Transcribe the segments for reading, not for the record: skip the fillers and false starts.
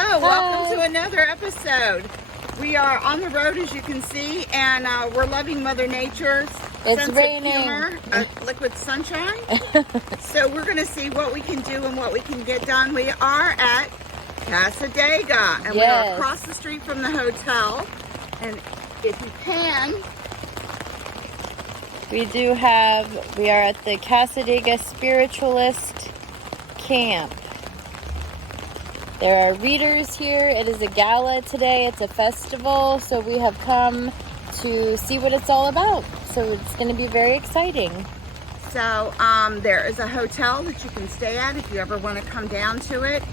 Hello, welcome to another episode. We are on the road, as you can see, and we're loving Mother Nature's sense raining. of humor, liquid sunshine. So we're going to see what we can do and what we can get done. We are at Casadega, and we are across the street from the hotel. And if you can, we are at the Casadega Spiritualist Camp. There are readers here. It is a gala today. It's a festival, so we have come to see what it's all about. So it's going to be very exciting. So there is a hotel that you can stay at if you ever want to come down to it.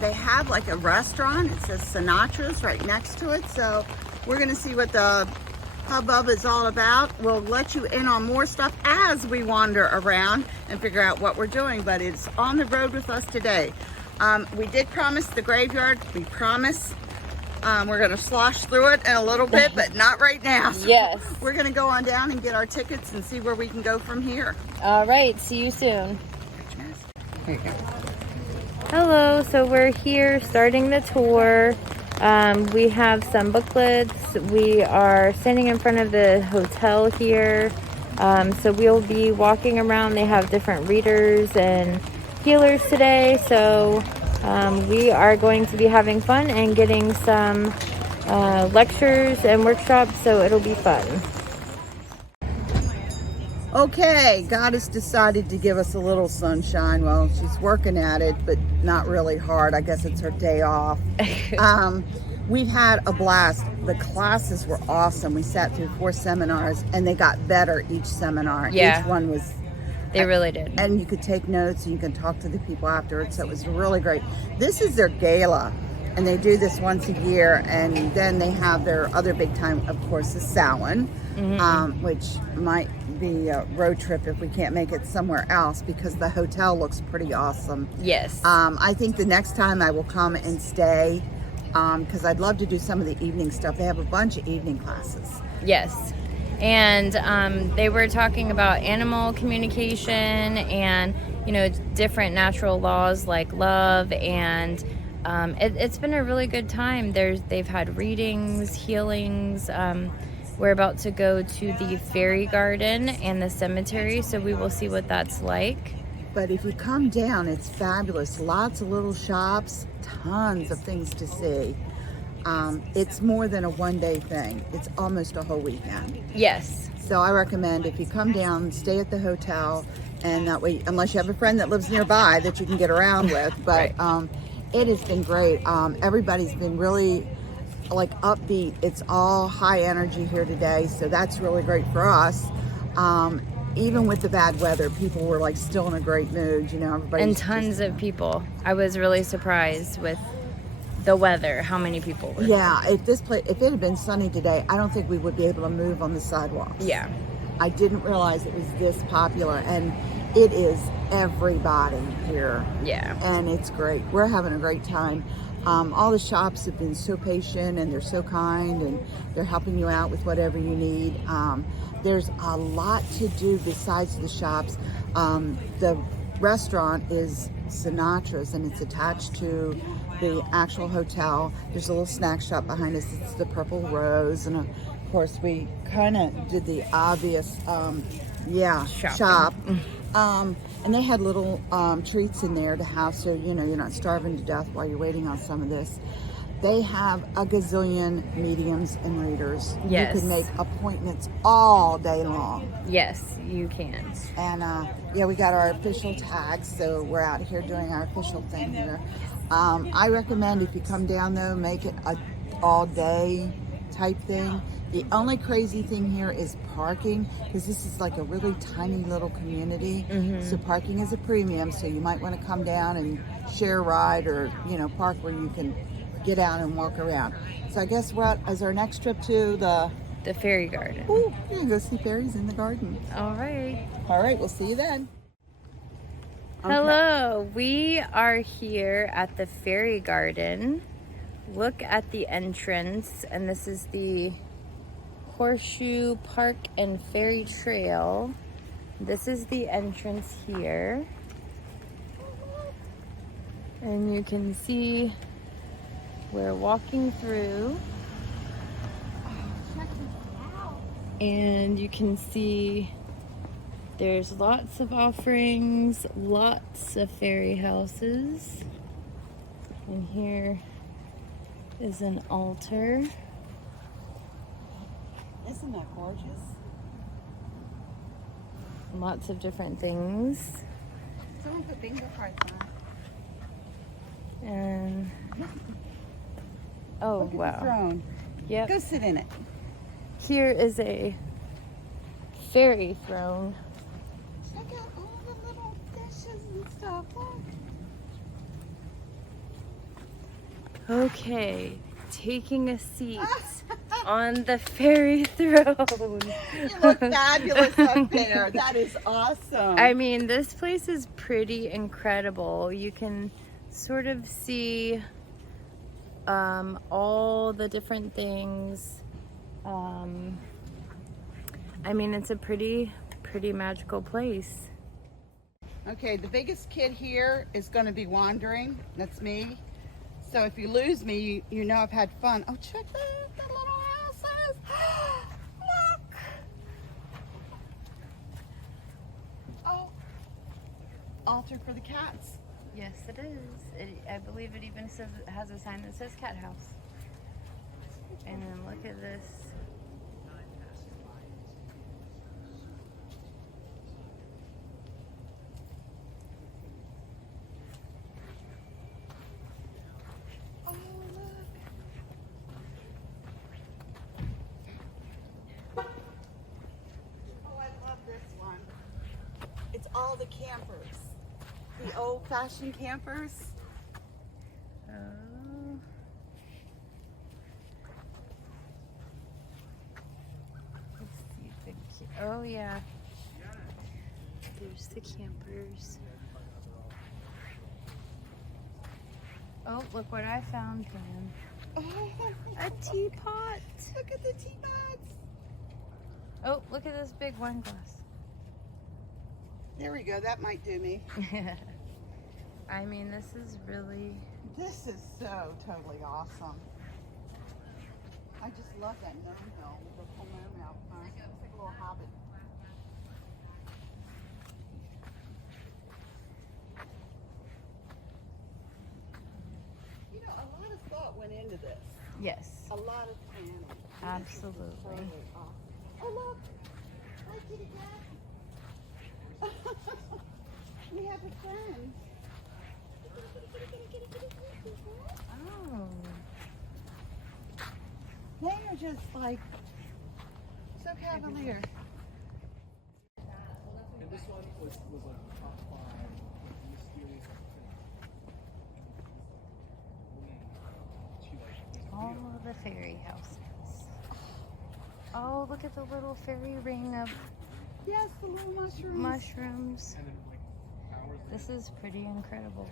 They have like a restaurant. It says Sinatra's right next to it. So we're going to see what the hubbub is all about. We'll let you in on more stuff as we wander around and figure out what we're doing. But it's on the road with us today. We did promise the graveyard. We promise we're going to slosh through it in a little bit, but not right now. So yes. We're going to go on down and get our tickets and see where we can go from here. All right. See you soon. There you go. Hello. So we're here starting the tour. We have some booklets. We are standing in front of the hotel here. So we'll be walking around. They have different readers and healers today, so we are going to be having fun and getting some lectures and workshops, so it'll be fun. Okay, God has decided to give us a little sunshine. Well, she's working at it, but not really hard. I guess it's her day off. We've had a blast. The classes were awesome. We sat through 4 seminars, and they got better each seminar. Yeah. Each one was... They really did. And you could take notes and you can talk to the people afterwards. So it was really great. This is their gala, and they do this once a year. And then they have their other big time, of course, is Samhain, which might be a road trip if we can't make it somewhere else because the hotel looks pretty awesome. Yes. I think the next time I will come and stay because I'd love to do some of the evening stuff. They have a bunch of evening classes. Yes. And they were talking about animal communication and, different natural laws like love. And it's been a really good time. They've had readings, healings. We're about to go to the fairy garden and the cemetery, so we will see what that's like. But if you come down, it's fabulous. Lots of little shops, tons of things to see. It's more than a one-day thing. It's almost a whole weekend. Yes. So I recommend if you come down, stay at the hotel, and that way, unless you have a friend that lives nearby that you can get around with. But right. It has been great. Everybody's been really upbeat. It's all high energy here today, so that's really great for us. Even with the bad weather, people were still in a great mood. Everybody and tons of people. I was really surprised with the weather, how many people were. Yeah, if it had been sunny today, I don't think we would be able to move on the sidewalks. Yeah. I didn't realize it was this popular, and it is everybody here. Yeah. And it's great. We're having a great time. All the shops have been so patient, and they're so kind, and they're helping you out with whatever you need. There's a lot to do besides the shops. The restaurant is Sinatra's, and it's attached to the actual hotel. There's a little snack shop behind us. It's the Purple Rose, and of course we kind of did the obvious shop. And they had little treats in there to have, so you're not starving to death while you're waiting on some of this. They have a gazillion mediums and readers. Yes. You can make appointments all day long. Yes, you can. And we got our official tags, so we're out here doing our official thing here. I recommend if you come down though, make it a all day type thing. The only crazy thing here is parking, because this is like a really tiny little community. So parking is a premium, so you might want to come down and share a ride, or park where you can get out and walk around. So I guess we're out as our next trip to the fairy garden. Ooh, we're gonna go see fairies in the garden. All right, we'll see you then. Okay. Hello, we are here at the fairy garden. Look at the entrance, and this is the Horseshoe Park and Fairy Trail. This is the entrance here. And you can see we're walking through, Check this out. and you can see there's lots of offerings, lots of fairy houses. And here is an altar. Isn't that gorgeous? Lots of different things. Someone put bingo cards on. And oh, Look at the wow. throne. Yep. Go sit in it. Here is a fairy throne. Check out all the little dishes and stuff. Look. Okay, taking a seat on the fairy throne. You look fabulous up there. That is awesome. I mean, this place is pretty incredible. You can sort of see all the different things. I mean, it's a pretty magical place. Okay, the biggest kid here is going to be wandering. That's me. So if you lose me, you know I've had fun. Oh, check the little houses. Look. Oh, altar for the cats. Yes, it is. I believe it even says it has a sign that says cat house. And then look at this. Oh, look. Oh, I love this one. It's all the campers. The old-fashioned campers. Oh. Let's see oh yeah. There's the campers. Oh, look what I found, Dan. Oh, A teapot. look at the teapots. Oh, look at this big wine glass. There we go. That might do me. I mean, this is really... This is so totally awesome. I just love that gnome hill with the full moon out front. It's like a little hobbit. You know, a lot of thought went into this. Yes, A lot of planning. absolutely. Totally awesome. Oh, look. Hi, kitty cat. We have a friend. Oh. They are just like so cavalier. And this one was a top 5 mysterious All of the fairy houses. Oh, look at the little fairy ring of Yes, the little mushrooms. mushrooms. and then like hours This is pretty incredible.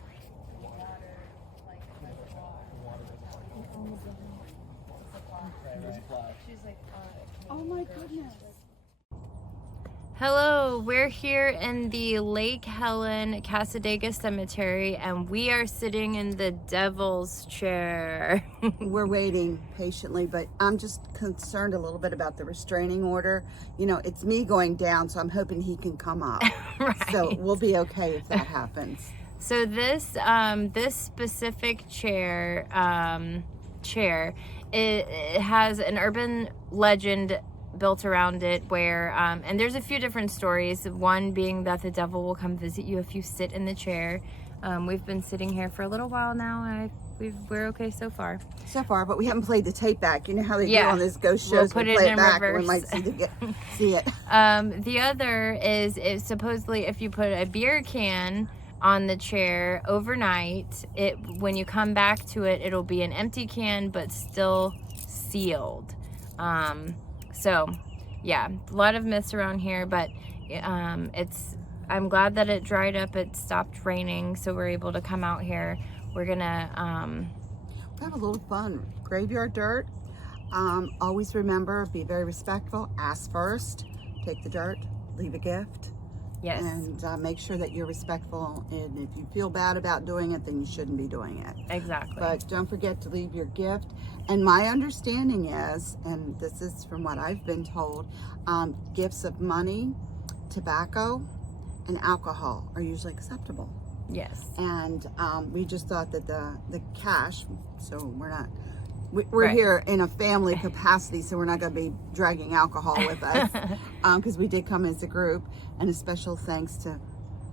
Oh my goodness. Hello, we're here in the Lake Helen Casadega Cemetery, and we are sitting in the devil's chair. We're waiting patiently, but I'm just concerned a little bit about the restraining order. You know, it's me going down, so I'm hoping he can come up. Right. So we'll be okay if that happens. So this this specific chair it has an urban legend built around it where and there's a few different stories, one being that the devil will come visit you if you sit in the chair. We've been sitting here for a little while now, and we're okay so far. So far, but we haven't played the tape back. You know how they do Yeah. on those ghost We'll shows? put We it play in it back and we reverse. might see it. The other is supposedly if you put a beer can on the chair overnight, when you come back to it, it'll be an empty can but still sealed. So yeah, a lot of myths around here, but I'm glad that it dried up. It stopped raining, so we're able to come out here. We're gonna Have a little fun. Graveyard dirt. Always remember, be very respectful. Ask first. Take the dirt. Leave a gift. Yes. And make sure that you're respectful. And if you feel bad about doing it, then you shouldn't be doing it. Exactly. But don't forget to leave your gift. And my understanding is, and this is from what I've been told, gifts of money, tobacco, and alcohol are usually acceptable. Yes. And we just thought that the cash, so we're Right. here in a family capacity, so we're not going to be dragging alcohol with us, because we did come as a group. And a special thanks to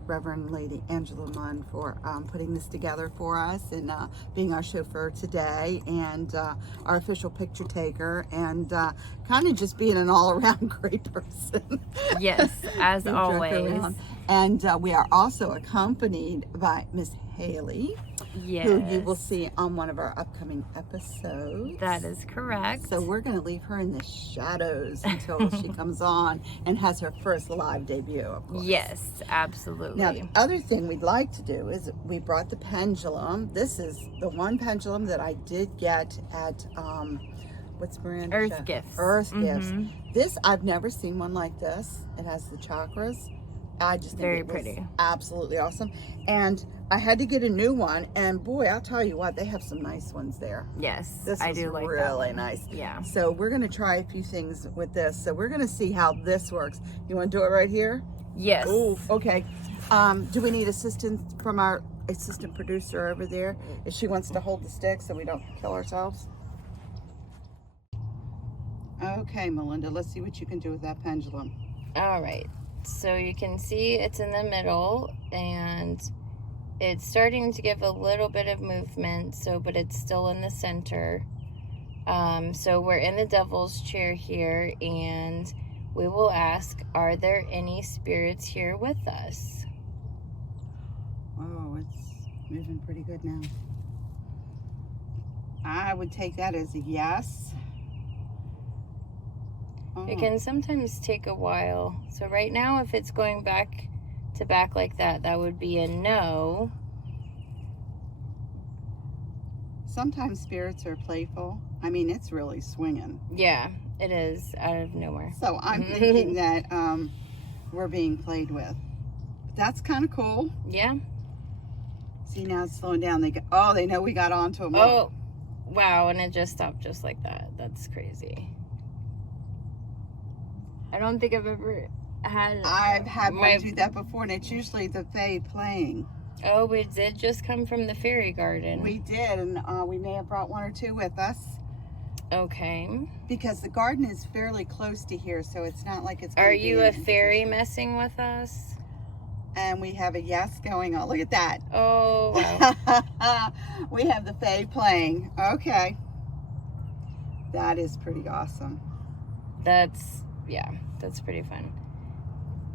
Reverend Lady Angela Munn for putting this together for us, and being our chauffeur today, and our official picture taker, and kind of just being an all-around great person. Yes, as We drove always. around. And we are also accompanied by Miss Haley, Yes. who you will see on one of our upcoming episodes. That is correct. So we're going to leave her in the shadows until she comes on and has her first live debut, of course. Yes, absolutely. Now, the other thing we'd like to do is we brought the pendulum. This is the one pendulum that I did get at, what's Miranda? Earth Gifts. Earth Gifts. Mhm. This, I've never seen one like this. It has the chakras. I just think Very it was pretty. absolutely awesome. And I had to get a new one, and boy, I'll tell you what, they have some nice ones there. Yes, This I was do like that really one. nice. Yeah. So we're going to try a few things with this. So we're going to see how this works. You want to do it right here? Yes. Oh, okay. Do we need assistance from our assistant producer over there if she wants to hold the stick so we don't kill ourselves? Okay, Mylinda, let's see what you can do with that pendulum. All right. So you can see it's in the middle, and it's starting to give a little bit of movement, but it's still in the center. So we're in the devil's chair here, and we will ask, are there any spirits here with us? Oh, it's moving pretty good now. I would take that as a yes. It can sometimes take a while. So right now, if it's going back to back like that, that would be a no. Sometimes spirits are playful. I mean, it's really swinging. Yeah, it is out of nowhere. So I'm thinking that we're being played with. That's kind of cool. Yeah. See, now it's slowing down. They know we got onto them. Oh, wow. And it just stopped just like that. That's crazy. I don't think I've ever had... I've had one do that before, and it's usually the Fae playing. Oh, we did just come from the fairy garden. We did, and we may have brought one or two with us. Okay. Because the garden is fairly close to here, so it's not like it's... Are you a fairy messing with us? And we have a yes going on. Look at that. Oh, wow. We have the Fae playing. Okay. That is pretty awesome. Yeah, that's pretty fun.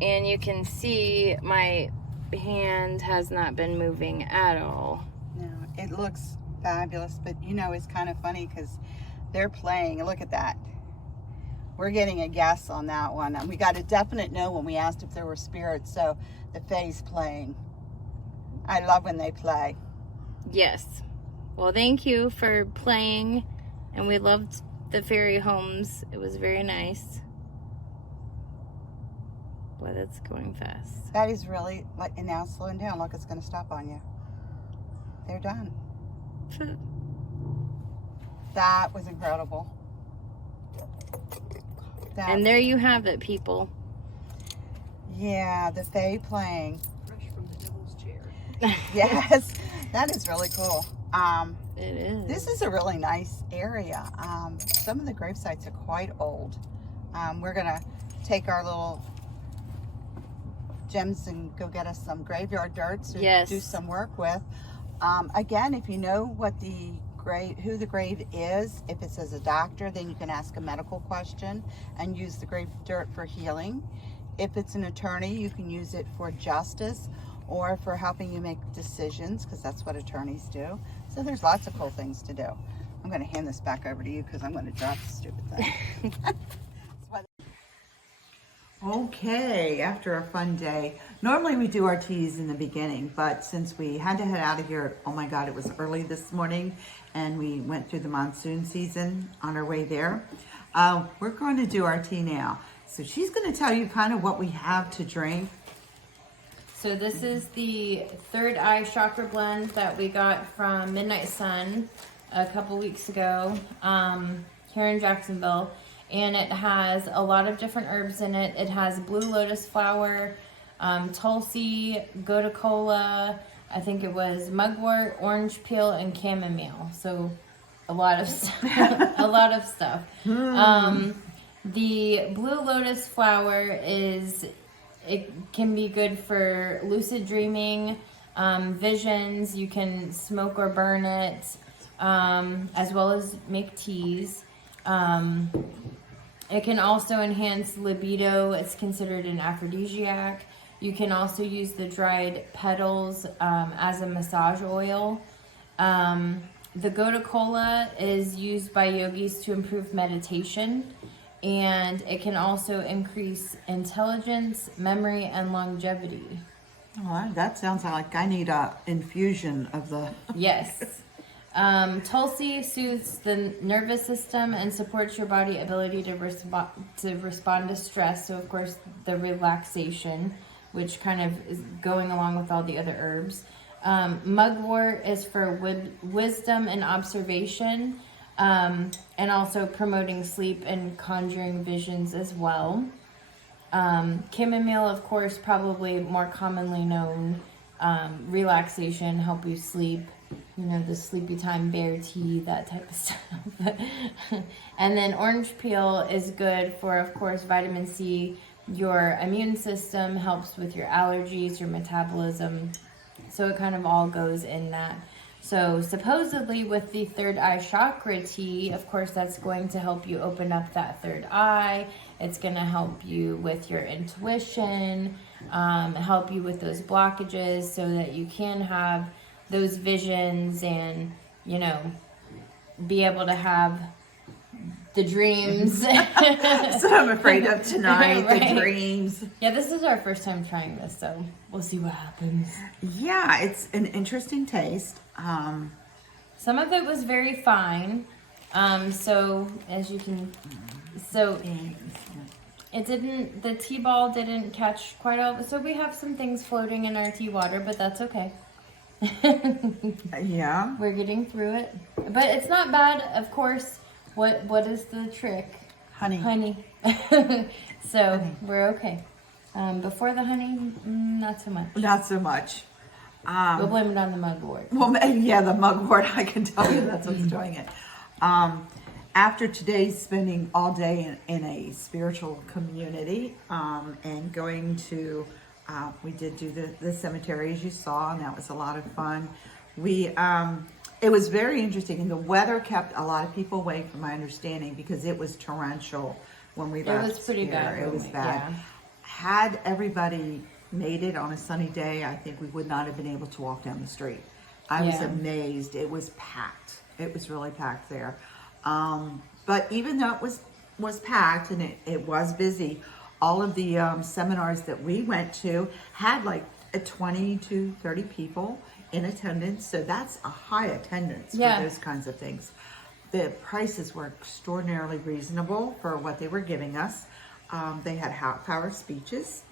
And you can see my hand has not been moving at all. No, it looks fabulous, but it's kind of funny because they're playing. Look at that. We're getting a guess on that one. And we got a definite no when we asked if there were spirits, so the Fae's playing. I love when they play. Yes. Well, thank you for playing, and we loved the fairy homes. It was very nice. Boy, that's going fast. That is really, and now it's slowing down. Look, it's going to stop on you. They're done. That was incredible. And there you have it, people. Yeah, the Fae playing. Fresh from the devil's chair. Yes, that is really cool. It is. This is a really nice area. Some of the grave sites are quite old. We're going to take our little gems and go get us some graveyard dirt to do some work with. Again, if you know what who the grave is, if it says a doctor, then you can ask a medical question and use the grave dirt for healing. If it's an attorney, you can use it for justice or for helping you make decisions, because that's what attorneys do. So there's lots of cool things to do. I'm going to hand this back over to you because I'm going to drop the stupid thing. Okay, after a fun day. Normally we do our teas in the beginning, but since we had to head out of here, oh my God, it was early this morning, and we went through the monsoon season on our way there. We're going to do our tea now. So she's going to tell you kind of what we have to drink. So this is the Third Eye Chakra blend that we got from Midnight Sun a couple weeks ago here in Jacksonville. And it has a lot of different herbs in it. It has blue lotus flower, tulsi, gotu kola, I think it was mugwort, orange peel, and chamomile. So a lot of stuff. A lot of stuff. The blue lotus flower it can be good for lucid dreaming, visions. You can smoke or burn it, as well as make teas. It can also enhance libido. It's considered an aphrodisiac. You can also use the dried petals as a massage oil. The gotu kola is used by yogis to improve meditation, and it can also increase intelligence, memory, and longevity. Oh, that sounds like I need a infusion of the. Yes. Tulsi soothes the nervous system and supports your body ability to respond to stress. So, of course, the relaxation, which kind of is going along with all the other herbs. Mugwort is for wisdom and observation, and also promoting sleep and conjuring visions as well. Chamomile, of course, probably more commonly known, relaxation, help you sleep. You know, the sleepy time bear tea, that type of stuff. And then orange peel is good for, of course, vitamin C. Your immune system helps with your allergies, your metabolism. So it kind of all goes in that. So supposedly with the third eye chakra tea, of course, that's going to help you open up that third eye. It's going to help you with your intuition, help you with those blockages so that you can have those visions and, you know, be able to have the dreams. So I'm afraid of tonight, Right. the dreams. Yeah, this is our first time trying this, so we'll see what happens. Yeah, it's an interesting taste. Some of it was very fine. So as you can, so it didn't, the tea ball didn't catch quite all. So we have some things floating in our tea water, but that's okay. Yeah. We're getting through it, but it's not bad. Of course, what is the trick? Honey. So we're okay. Before the honey, not so much. Not so much. We'll blame it on the mugwort. Well, yeah, the mugwort, I can tell you that's what's doing it. After today's spending all day in a spiritual community and going to, we did do the cemetery as you saw, and that was a lot of fun. It was very interesting, and the weather kept a lot of people away from my understanding because it was torrential when we left. It was pretty bad. It was bad. Yeah. Had everybody made it on a sunny day, I think we would not have been able to walk down the street. I was amazed. It was packed. It was really packed there. But even though it was packed and it was busy, all of the seminars that we went to had like 20 to 30 people in attendance. So that's a high attendance for those kinds of things. The prices were extraordinarily reasonable for what they were giving us. They had half-hour speeches.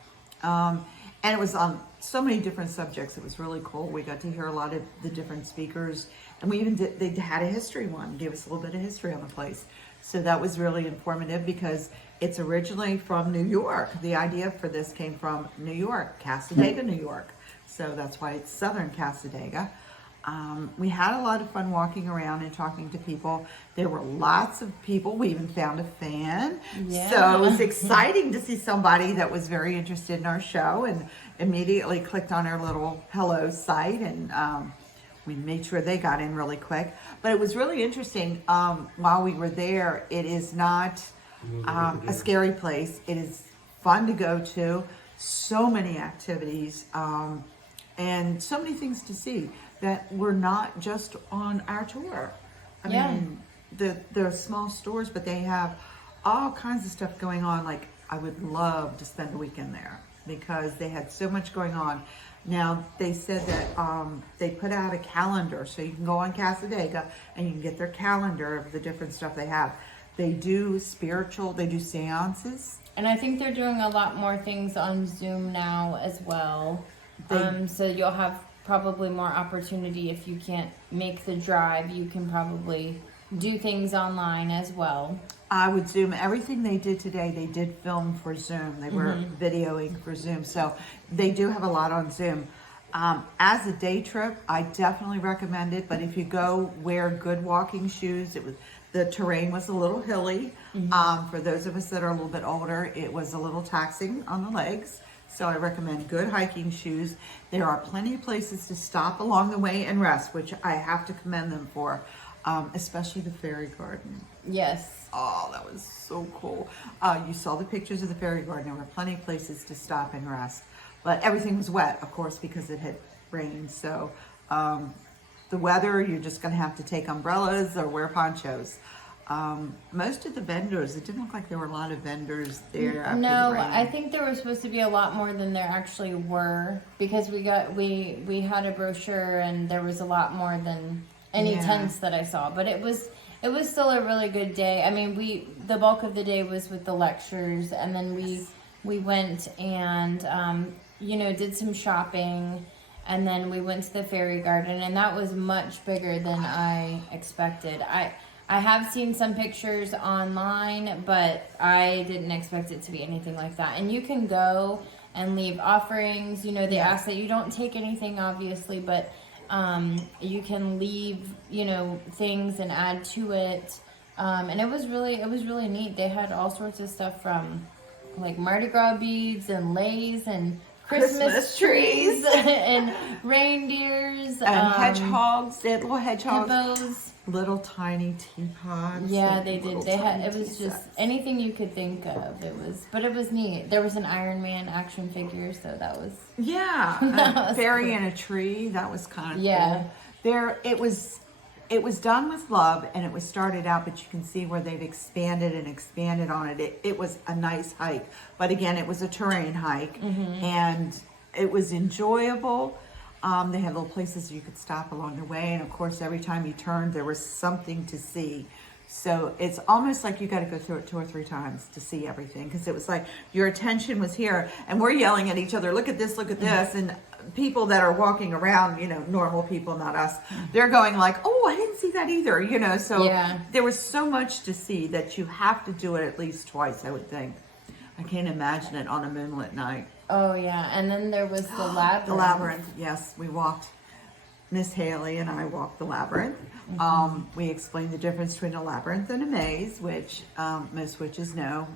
And it was on so many different subjects. It was really cool. We got to hear a lot of the different speakers. And we even they had a history one, gave us a little bit of history on the place. So that was really informative because it's originally from New York. The idea for this came from New York, Casadega, New York. So that's why it's Southern Casadega. We had a lot of fun walking around and talking to people. There were lots of people. We even found a fan. Yeah. So it was exciting to see somebody that was very interested in our show and immediately clicked on our little hello site, and we made sure they got in really quick. But it was really interesting while we were there. It is not a scary place. It is fun to go to. So many activities and so many things to see that were not just on our tour. I mean, they're small stores, but they have all kinds of stuff going on. Like, I would love to spend a weekend there because they had so much going on. Now, they said that they put out a calendar, so you can go on Casadega and you can get their calendar of the different stuff they have. They do they do seances. And I think they're doing a lot more things on Zoom now as well. So you'll have probably more opportunity if you can't make the drive. You can probably do things online as well. I would Zoom everything they did today. They did film for Zoom. They were videoing for Zoom, so they do have a lot on Zoom. As a day trip, I definitely recommend it. But if you go, wear good walking shoes. The terrain was a little hilly. For those of us that are a little bit older, it was a little taxing on the legs. So I recommend good hiking shoes. There are plenty of places to stop along the way and rest, which I have to commend them for, especially the fairy garden. Yes. Oh, that was so cool. You saw the pictures of the fairy garden. There were plenty of places to stop and rest. But everything was wet, of course, because it had rained. So the weather, you're just going to have to take umbrellas or wear ponchos. Most of the vendors, it didn't look like there were a lot of vendors there after No, the rain. I think there was supposed to be a lot more than there actually were, because we had a brochure and there was a lot more than any tents that I saw. But it was still a really good day. I mean, the bulk of the day was with the lectures, and then we went and did some shopping, and then we went to the fairy garden, and that was much bigger than I expected. I have seen some pictures online, but I didn't expect it to be anything like that. And you can go and leave offerings. They ask that you don't take anything, obviously, but you can leave, things and add to it. And it was really neat. They had all sorts of stuff from like Mardi Gras beads and leis and Christmas trees and reindeers and hedgehogs. They had little hedgehogs. Hippos. Little tiny teapots. Yeah, they did. It was just anything you could think of. But it was neat. There was an Iron Man action figure, so that was a fairy in a tree. That was kind of cool. It was done with love, and it was started out, but you can see where they've expanded on it. It was a nice hike, but again, it was a terrain hike, and it was enjoyable. They had little places you could stop along the way, and of course, every time you turned, there was something to see. So it's almost like you got to go through it 2 or 3 times to see everything, because it was like your attention was here, and we're yelling at each other, look at this, and people that are walking around, normal people, not us, they're going like, oh, I didn't see that either, so there was so much to see that you have to do it at least twice, I would think. I can't imagine it on a moonlit night. Oh, yeah. And then there was the labyrinth. The labyrinth, yes. We walked, Miss Haley and I walked the labyrinth. We explained the difference between a labyrinth and a maze, which most witches know.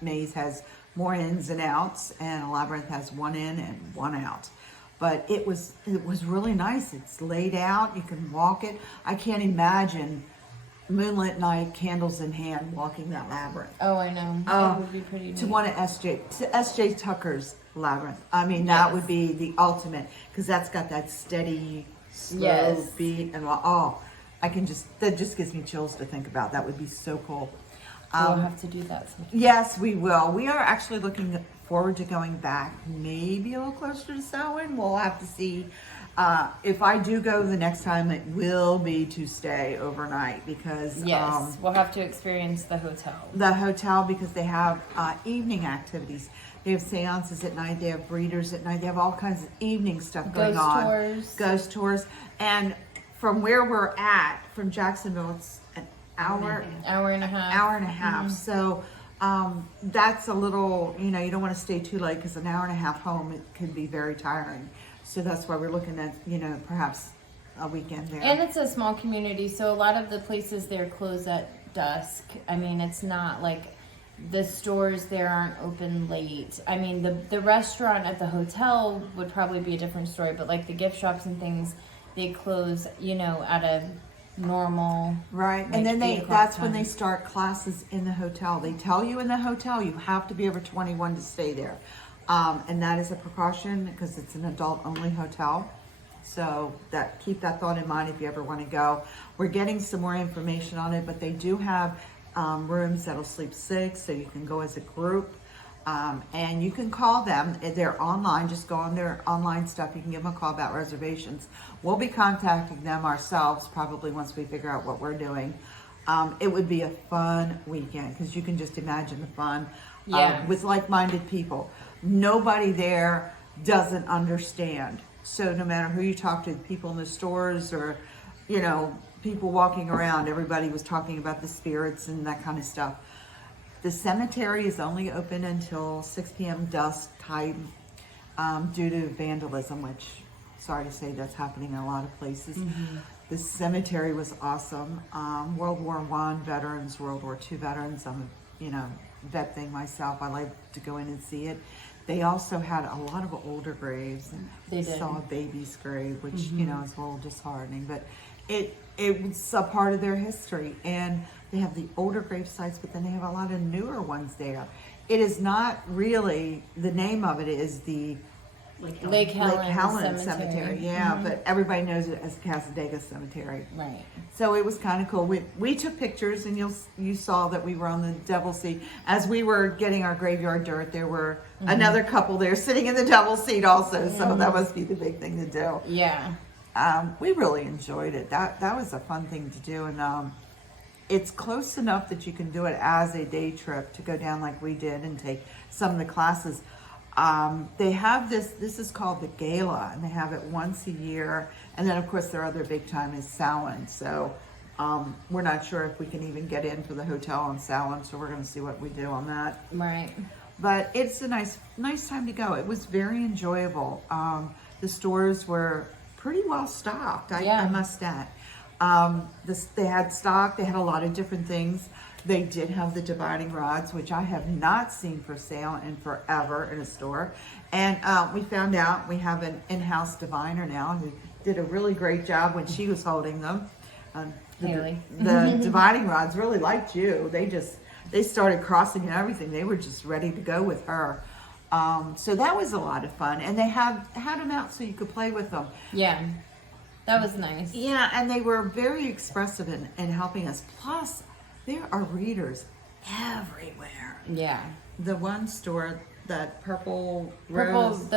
Maze has more ins and outs, and a labyrinth has 1 in and 1 out. But it was really nice. It's laid out. You can walk it. I can't imagine moonlit night, candles in hand, walking that labyrinth. Oh, I know. That would be pretty neat. To one of S.J. Tucker's labyrinth. I mean, that would be the ultimate, because that's got that steady, slow beat, and that just gives me chills to think about. That would be so cool. We'll have to do that sometime. Yes, we will. We are actually looking forward to going back, maybe a little closer to Samhain. We'll have to see. If I do go the next time, it will be to stay overnight, because we'll have to experience the hotel. Because they have evening activities. They have seances at night. They have breeders at night. They have all kinds of evening stuff going on. Ghost tours. And from where we're at, from Jacksonville, it's an hour and a half. So that's a little, you don't want to stay too late, because an hour and a half home, it can be very tiring. So that's why we're looking at, perhaps a weekend there. And it's a small community, so a lot of the places there close at dusk. I mean, it's not like the stores there aren't open late. I mean, the restaurant at the hotel would probably be a different story, but like the gift shops and things, they close, at a normal. Right. Like, and then that's when they start classes in the hotel. They tell you in the hotel you have to be over 21 to stay there. And that is a precaution, because it's an adult-only hotel. So keep that thought in mind if you ever want to go. We're getting some more information on it, but they do have rooms that'll sleep 6, so you can go as a group. And you can call them. They're online. Just go on their online stuff. You can give them a call about reservations. We'll be contacting them ourselves probably once we figure out what we're doing. It would be a fun weekend, because you can just imagine the fun with like-minded people. Nobody there doesn't understand. So no matter who you talk to, people in the stores or, you know, people walking around, everybody was talking about the spirits and that kind of stuff. The cemetery is only open until 6 p.m. dusk time due to vandalism, which, sorry to say, that's happening in a lot of places. The cemetery was awesome. World War I veterans, World War II veterans. I'm a, you know, vet thing myself. I like to go in and see it. They also had a lot of older graves. They did. Saw a baby's grave, which, you know, is a little disheartening, but it was a part of their history. And they have the older grave sites, but then they have a lot of newer ones there. It is not really, the name of it is the Lake Helen Cemetery. Yeah, but everybody knows it as Casadega Cemetery. Right. So it was kind of cool. We took pictures, and you saw that we were on the double seat. As we were getting our graveyard dirt, there were another couple there sitting in the double seat also. So that must be the big thing to do. Yeah. We really enjoyed it. That was a fun thing to do, and it's close enough that you can do it as a day trip to go down like we did and take some of the classes. They have this is called the Gala, and they have it once a year. And then, of course, their other big time is Samhain. So we're not sure if we can even get into the hotel on Samhain, so we're going to see what we do on that. Right. But it's a nice time to go. It was very enjoyable. The stores were pretty well stocked, I must add. They had stock. They had a lot of different things. They did have the dividing rods, which I have not seen for sale in forever in a store. And we found out we have an in-house diviner now who did a really great job when she was holding them. Haley. The dividing rods really liked you. They started crossing and everything. They were just ready to go with her. So that was a lot of fun. And they had them out so you could play with them. Yeah. That was nice. Yeah, and they were very expressive in helping us. Plus, there are readers everywhere. Yeah. The one store, that the Purple Rose,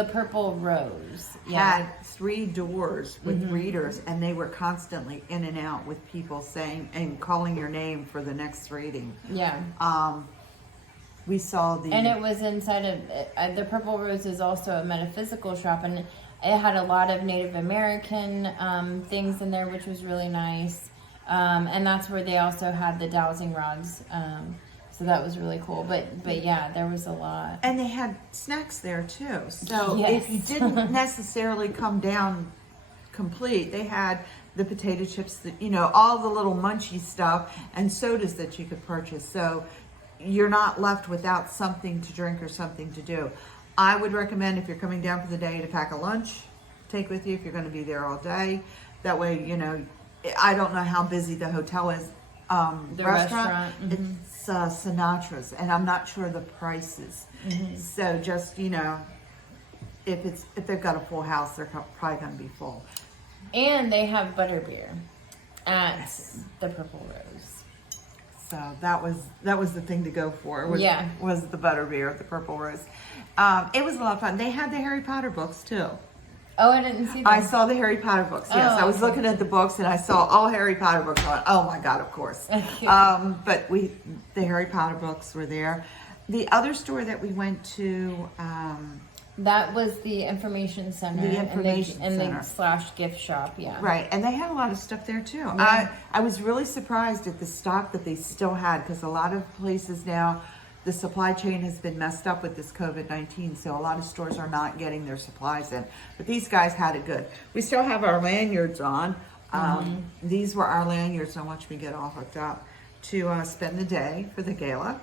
Yeah. had 3 doors with readers, and they were constantly in and out with people saying and calling your name for the next reading. Yeah. We saw and it was inside of the Purple Rose is also a metaphysical shop, and it had a lot of Native American things in there, which was really nice. And that's where they also had the dowsing rods. So that was really cool. But yeah, there was a lot. And they had snacks there too. So Yes. if you didn't necessarily come down complete, they had the potato chips, all the little munchy stuff, and sodas that you could purchase. So you're not left without something to drink or something to do. I would recommend, if you're coming down for the day, to pack a lunch, take with you if you're going to be there all day. That way, I don't know how busy the hotel is. The restaurant. It's Sinatra's, and I'm not sure the prices. So just, if they've got a full house, they're probably going to be full. And they have butterbeer at the Purple Rose. So that was the thing to go for. Was the butterbeer at the Purple Rose. It was a lot of fun. They had the Harry Potter books too. Oh, I didn't see that. I saw the Harry Potter books. Yes, I was looking at the books and I saw all Harry Potter books. I went, oh my God, of course. But the Harry Potter books were there. The other store that we went to, that was the information center. The information and center. / gift shop. Yeah. Right, and they had a lot of stuff there too. Yeah. I was really surprised at the stock that they still had, because a lot of places now, the supply chain has been messed up with this COVID-19, so a lot of stores are not getting their supplies in. But these guys had it good. We still have our lanyards on. These were our lanyards on which we get all hooked up to spend the day for the gala.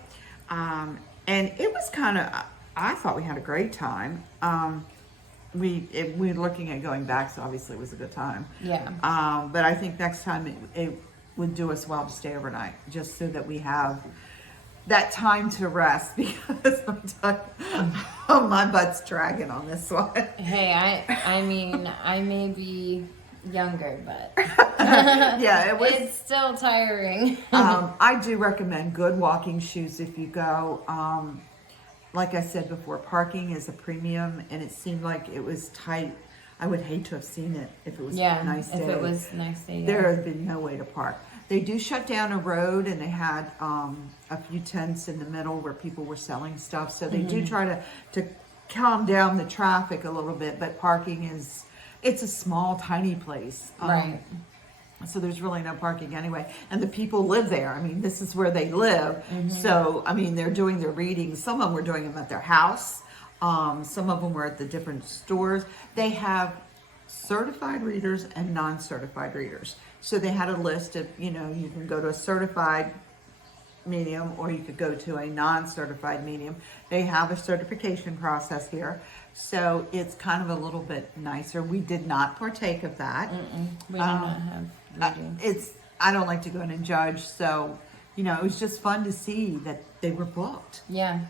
And it was kind of, I thought we had a great time. We're looking at going back, so obviously it was a good time. Yeah. But I think next time it would do us well to stay overnight, just so that we have that time to rest, because my butt's dragging on this one. Hey, I mean, I may be younger, but yeah, it's still tiring. I do recommend good walking shoes if you go. Like I said before, parking is a premium, and it seemed like it was tight. I would hate to have seen it if it was a nice day. If it was a nice day. There had been no way to park. They do shut down a road, and they had a few tents in the middle where people were selling stuff. So they do try to calm down the traffic a little bit, but parking it's a small, tiny place. Right. So there's really no parking anyway. And the people live there. I mean, this is where they live. So, I mean, they're doing their readings. Some of them were doing them at their house. Some of them were at the different stores. They have certified readers and non-certified readers. So they had a list of, you know, you can go to a certified medium or you could go to a non-certified medium. They have a certification process here. So it's kind of a little bit nicer. We did not partake of that. We do not have readings. I don't like to go in and judge. So, you know, it was just fun to see that they were booked. Yeah.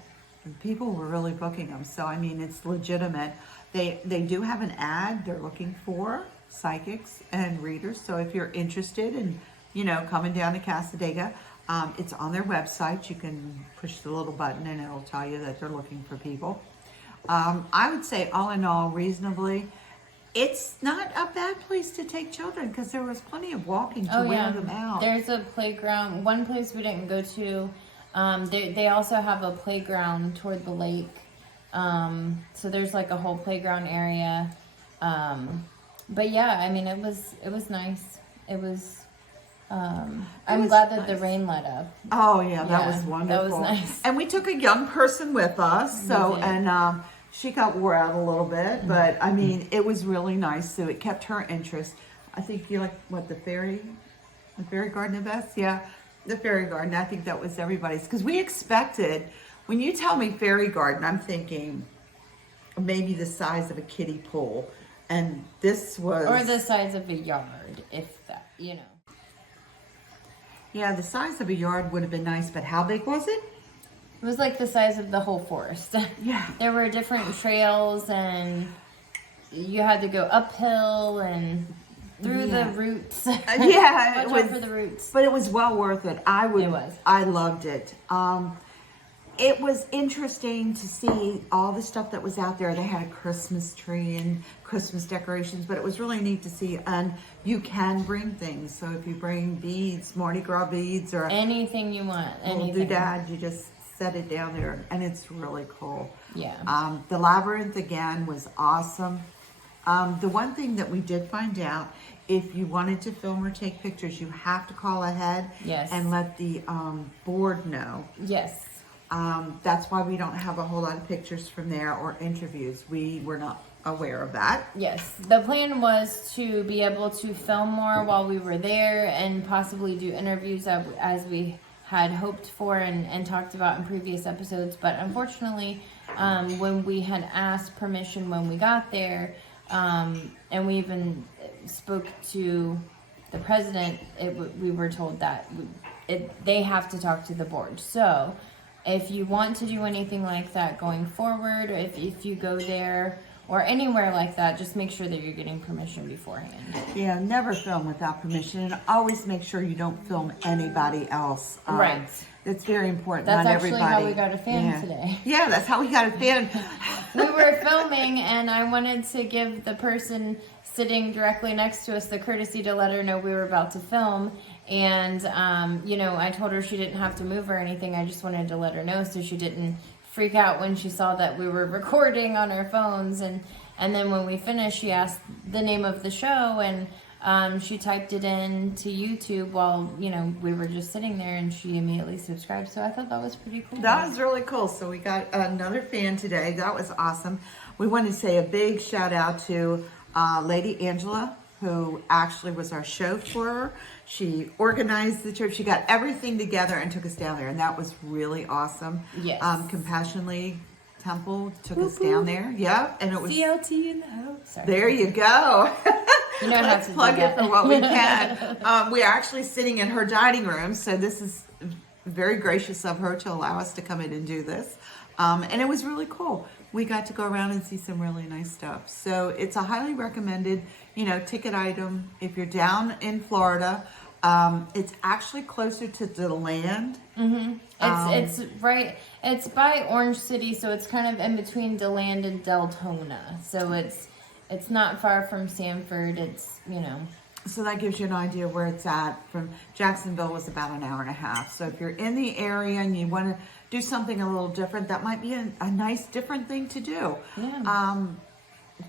And people were really booking them. So, I mean, it's legitimate. They do have an ad. They're looking for psychics and readers. So if you're interested in, you know, coming down to Casadega, it's on their website. You can push the little button and it'll tell you that they're looking for people. I would say all in all, reasonably, it's not a bad place to take children because there was plenty of walking to wear them out. There's a playground. One place we didn't go to, they also have a playground toward the lake. So there's like a whole playground area. But yeah, I mean, it was nice. It was, I'm glad that the rain let up. Oh yeah, that was wonderful. That was nice. And we took a young person with us, so, and she got wore out a little bit, but I mean, it was really nice. So it kept her interest. I think you like what, the fairy garden the best? Yeah, the fairy garden. I think that was everybody's, because we expected, when you tell me fairy garden, I'm thinking maybe the size of a kiddie pool. And this was... Or the size of a yard, if that, you know. Yeah, the size of a yard would have been nice, but how big was it? It was like the size of the whole forest. Yeah. There were different trails, and you had to go uphill and through the roots. Yeah, Watch out for the roots. But it was well worth it. I loved it. It was interesting to see all the stuff that was out there. They had a Christmas tree and Christmas decorations, but it was really neat to see. And you can bring things. So if you bring beads, Mardi Gras beads, or anything you want, anything. doodad, you just set it down there, and it's really cool. Yeah. The labyrinth again was awesome. The one thing that we did find out, if you wanted to film or take pictures, you have to call ahead. Yes. And let the board know. Yes. That's why we don't have a whole lot of pictures from there or interviews. We were not aware of that. Yes. The plan was to be able to film more while we were there and possibly do interviews as we had hoped for and talked about in previous episodes. But unfortunately, when we had asked permission when we got there, and we even spoke to the president, we were told that they have to talk to the board. So if you want to do anything like that going forward, or if you go there or anywhere like that, just make sure that you're getting permission beforehand. Yeah, never film without permission, and always make sure you don't film anybody else. Right. It's very important. That's not actually everybody. how we got a fan today. Yeah, that's how we got a fan. We were filming, and I wanted to give the person sitting directly next to us the courtesy to let her know we were about to film. And, you know, I told her she didn't have to move or anything. I just wanted to let her know so she didn't freak out when she saw that we were recording on our phones. And then when we finished, she asked the name of the show, and she typed it in to YouTube while, you know, we were just sitting there, and she immediately subscribed. So I thought that was pretty cool. That was really cool. So we got another fan today. That was awesome. We want to say a big shout out to Lady Angela, who actually was our chauffeur. She organized the trip. She got everything together and took us down there, and that was really awesome. Yes. Compassion League Temple took us down there. Yep, and it was CLT in the house. Sorry. There you go. You know, Let's plug it for what we can. We are actually sitting in her dining room, so this is very gracious of her to allow us to come in and do this. And it was really cool. We got to go around and see some really nice stuff. So it's a highly recommended, you know, ticket item. If you're down in Florida, it's actually closer to DeLand. Mm-hmm. It's right. It's by Orange City, so it's kind of in between DeLand and Deltona. So it's not far from Sanford. It's, you know. So that gives you an idea where it's at. From Jacksonville was about an hour and a half. So if you're in the area and you want to do something a little different, that might be a nice different thing to do. Yeah.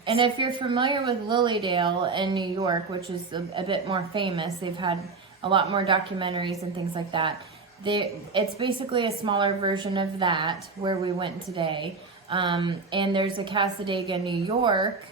And if you're familiar with Lilydale in New York, which is a bit more famous, they've had a lot more documentaries and things like that. It's basically a smaller version of that where we went today. And there's a Casadega, New York,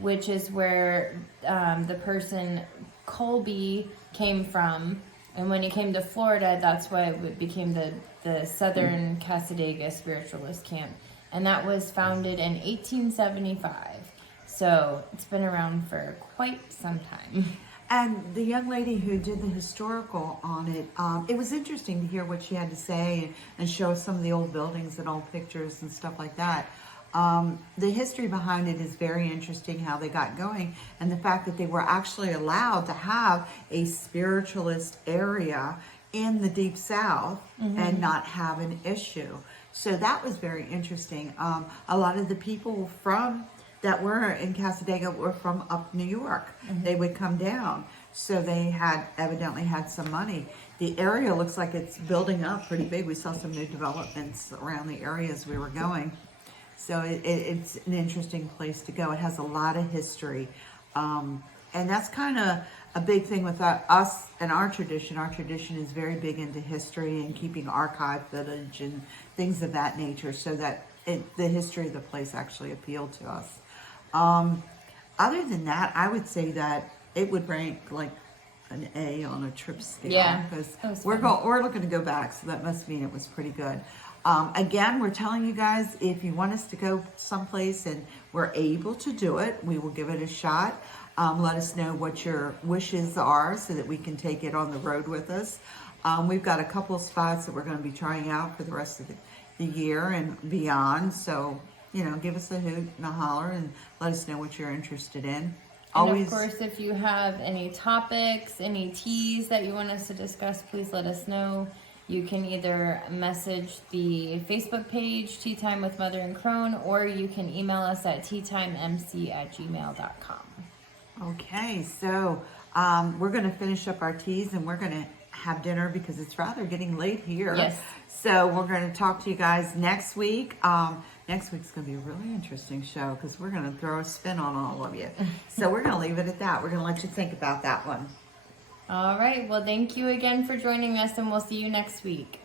which is where the person Colby came from. And when he came to Florida, that's why it became the Southern Casadega Spiritualist Camp. And that was founded in 1875. So it's been around for quite some time. And the young lady who did the historical on it, it was interesting to hear what she had to say and show us some of the old buildings and old pictures and stuff like that. The history behind it is very interesting, how they got going, and the fact that they were actually allowed to have a spiritualist area in the Deep South and not have an issue. So that was very interesting. A lot of the people that were in Casadega were from up New York. They would come down. So they had evidently had some money. The area looks like it's building up pretty big. We saw some new developments around the areas we were going. So it's an interesting place to go. It has a lot of history. And that's kind of a big thing with us and our tradition. Our tradition is very big into history and keeping archive footage and things of that nature, so that the history of the place actually appealed to us. Other than that, I would say that it would rank like an A on a trip scale. Yeah, because we're looking to go back, so that must mean it was pretty good. Again, we're telling you guys, if you want us to go someplace and we're able to do it, we will give it a shot. Let us know what your wishes are so that we can take it on the road with us. We've got a couple of spots that we're going to be trying out for the rest of the year and beyond. So, give us a hoot and a holler and let us know what you're interested in. And of course, if you have any topics, any teas that you want us to discuss, please let us know. You can either message the Facebook page, Tea Time with Mother and Crone, or you can email us at teatimemc@gmail.com. Okay, so we're going to finish up our teas and we're going to have dinner because it's rather getting late here. Yes. So we're going to talk to you guys next week. Next week's going to be a really interesting show because we're going to throw a spin on all of you. So we're going to leave it at that. We're going to let you think about that one. All right. Well, thank you again for joining us, and we'll see you next week.